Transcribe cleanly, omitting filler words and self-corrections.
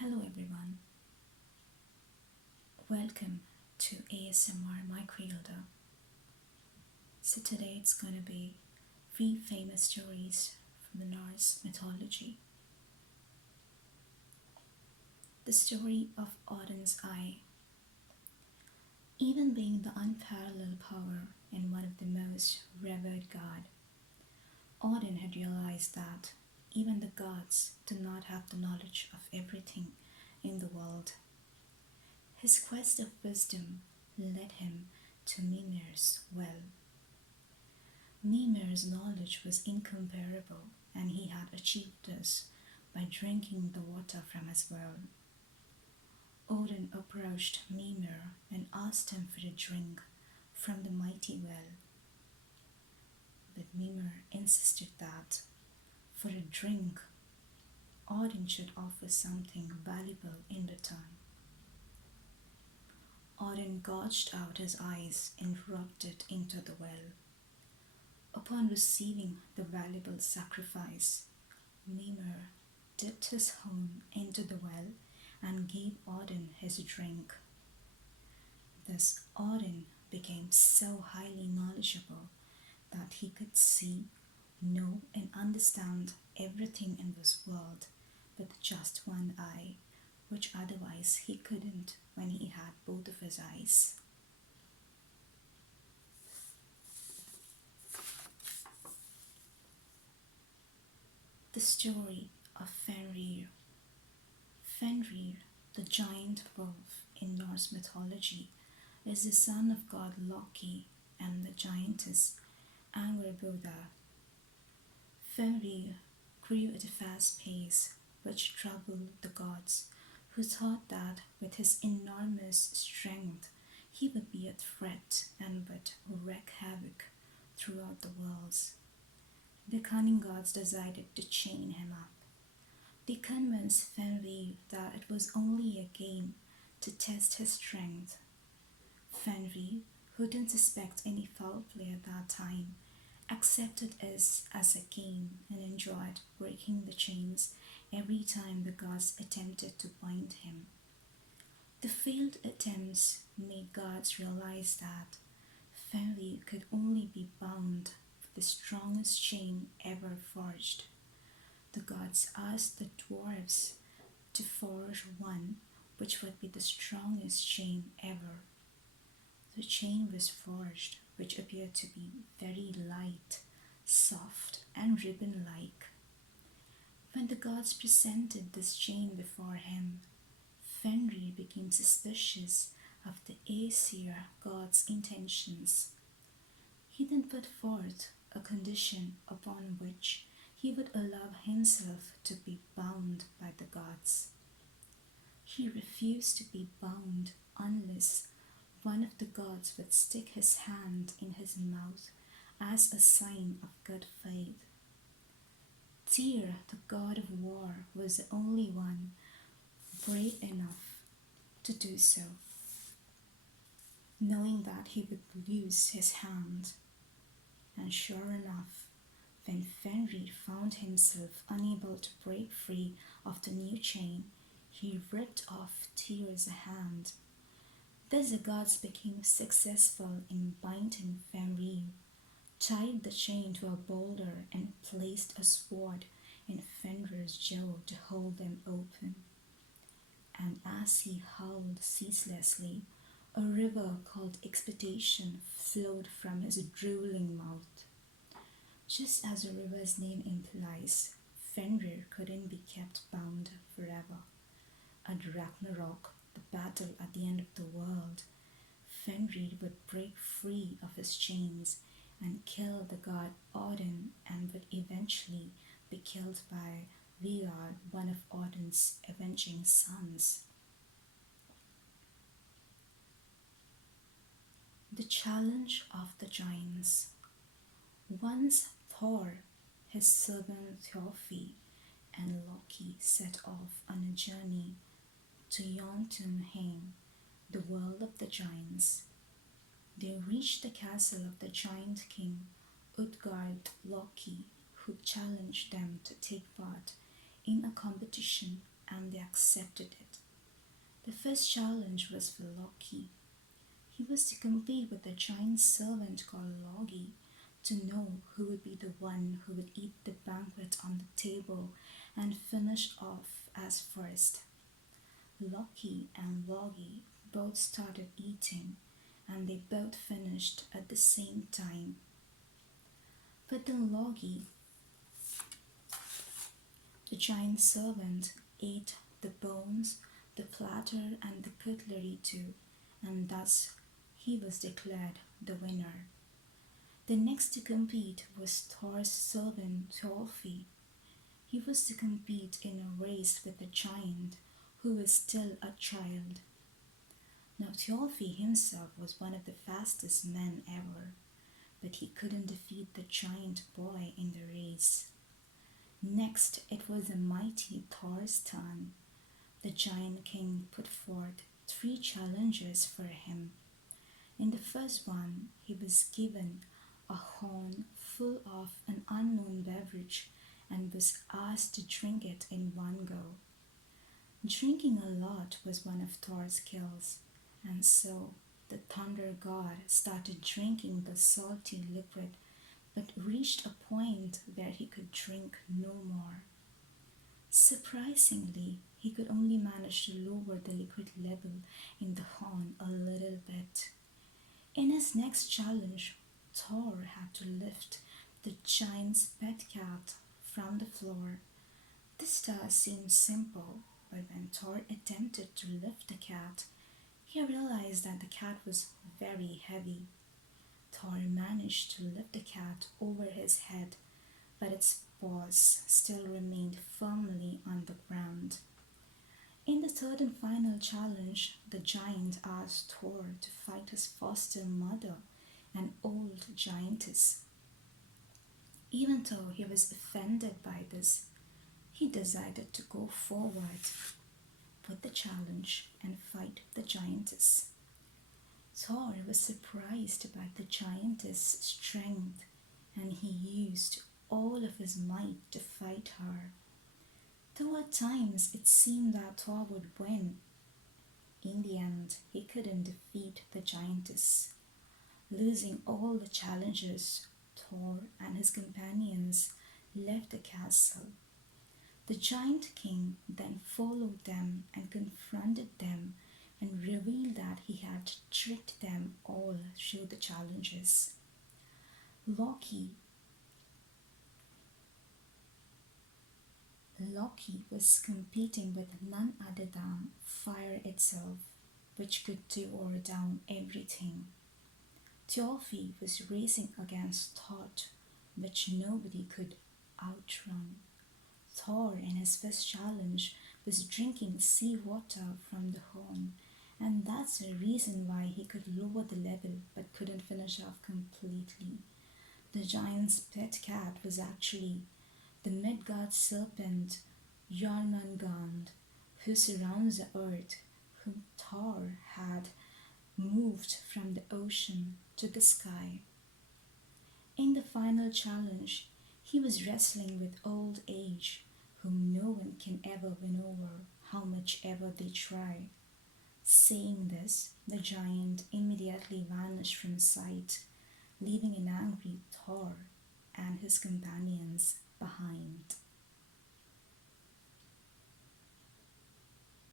Hello everyone, welcome to ASMR My Creator. So today it's gonna be 3 famous stories from the Norse mythology. The story of Odin's eye. Even being the unparalleled power and one of the most revered god, Odin had realized that even the gods do not have the knowledge of everything in the world. His quest of wisdom led him to Mimir's well. Mimir's knowledge was incomparable, and he had achieved this by drinking the water from his well. Odin approached Mimir and asked him for a drink from the mighty well. But Mimir insisted that, for a drink, Odin should offer something valuable in return. Odin gouged out his eyes and rubbed it into the well. Upon receiving the valuable sacrifice, Mimir dipped his horn into the well and gave Odin his drink. Thus Odin became so highly knowledgeable that he could see, know, and understand everything in this world with just one eye, which otherwise he couldn't when he had both of his eyes. The story of Fenrir. Fenrir, the giant wolf in Norse mythology, is the son of god Loki and the giantess Angrboda. Fenrir grew at a fast pace, which troubled the gods, who thought that with his enormous strength he would be a threat and would wreak havoc throughout the worlds. The cunning gods decided to chain him up. They convinced Fenrir that it was only a game to test his strength. Fenrir, who didn't suspect any foul play at that time, accepted it as a game and enjoyed breaking the chains every time the gods attempted to bind him. The failed attempts made gods realize that Fenrir could only be bound with the strongest chain ever forged. The gods asked the dwarves to forge one which would be the strongest chain ever. The chain was forged, which appeared to be very light, soft, and ribbon-like. When the gods presented this chain before him, Fenrir became suspicious of the Aesir god's intentions. He then put forth a condition upon which he would allow himself to be bound by the gods. He refused to be bound unless one of the gods would stick his hand in his mouth as a sign of good faith. Tyr, the god of war, was the only one brave enough to do so, knowing that he would lose his hand. And sure enough, when Fenrir found himself unable to break free of the new chain, he ripped off Tyr's hand. Thus the gods became successful in binding Fenrir, tied the chain to a boulder, and placed a sword in Fenrir's jaw to hold them open. And as he howled ceaselessly, a river called expectation flowed from his drooling mouth. Just as the river's name implies, Fenrir couldn't be kept bound forever. At Ragnarok, the battle at the end of the world, Fenrir would break free of his chains and kill the god Odin, and would eventually be killed by Vidar, one of Odin's avenging sons. The challenge of the giants. Once Thor, his servant Thjalfi, and Loki set off on a journey to Jotunheim, the world of the giants. They reached the castle of the Giant King Utgard. Loki, who challenged them to take part in a competition and they accepted it. The first challenge was for Loki. He was to compete with a giant servant called Logi to know who would be the one who would eat the banquet on the table and finish off as first. Loki and Logi both started eating and they both finished at the same time. But then Logi, the giant servant, ate the bones, the platter, and the cutlery too, and thus he was declared the winner. The next to compete was Thor's servant Thjalfi. He was to compete in a race with the giant, who was still a child. Now Thjalfi himself was one of the fastest men ever, but he couldn't defeat the giant boy in the race. Next, it was the mighty Thor's turn. The giant king put forth 3 challenges for him. In the first one, he was given a horn full of an unknown beverage and was asked to drink it in one go. Drinking a lot was one of Thor's skills, and so the thunder god started drinking the salty liquid but reached a point where he could drink no more. Surprisingly, he could only manage to lower the liquid level in the horn a little bit. In his next challenge, Thor had to lift the giant's pet cat from the floor. This task seemed simple, but when Thor attempted to lift the cat, he realized that the cat was very heavy. Thor managed to lift the cat over his head, but its paws still remained firmly on the ground. In the third and final challenge, the giant asked Thor to fight his foster mother, an old giantess. Even though he was offended by this, he decided to go forward with the challenge and fight the giantess. Thor was surprised by the giantess' strength, and he used all of his might to fight her. Though at times it seemed that Thor would win, in the end he couldn't defeat the giantess. Losing all the challenges, Thor and his companions left the castle. The giant king then followed them and confronted them and revealed that he had tricked them all through the challenges. Loki was competing with none other than fire itself, which could tear down everything. Thjalfi was racing against thought, which nobody could outrun. Thor, in his first challenge, was drinking sea water from the horn, and that's the reason why he could lower the level but couldn't finish off completely. The giant's pet cat was actually the Midgard serpent Jormungand, who surrounds the earth, whom Thor had moved from the ocean to the sky. In the final challenge, he was wrestling with old age, whom no one can ever win over, how much ever they try. Saying this, the giant immediately vanished from sight, leaving an angry Thor and his companions behind.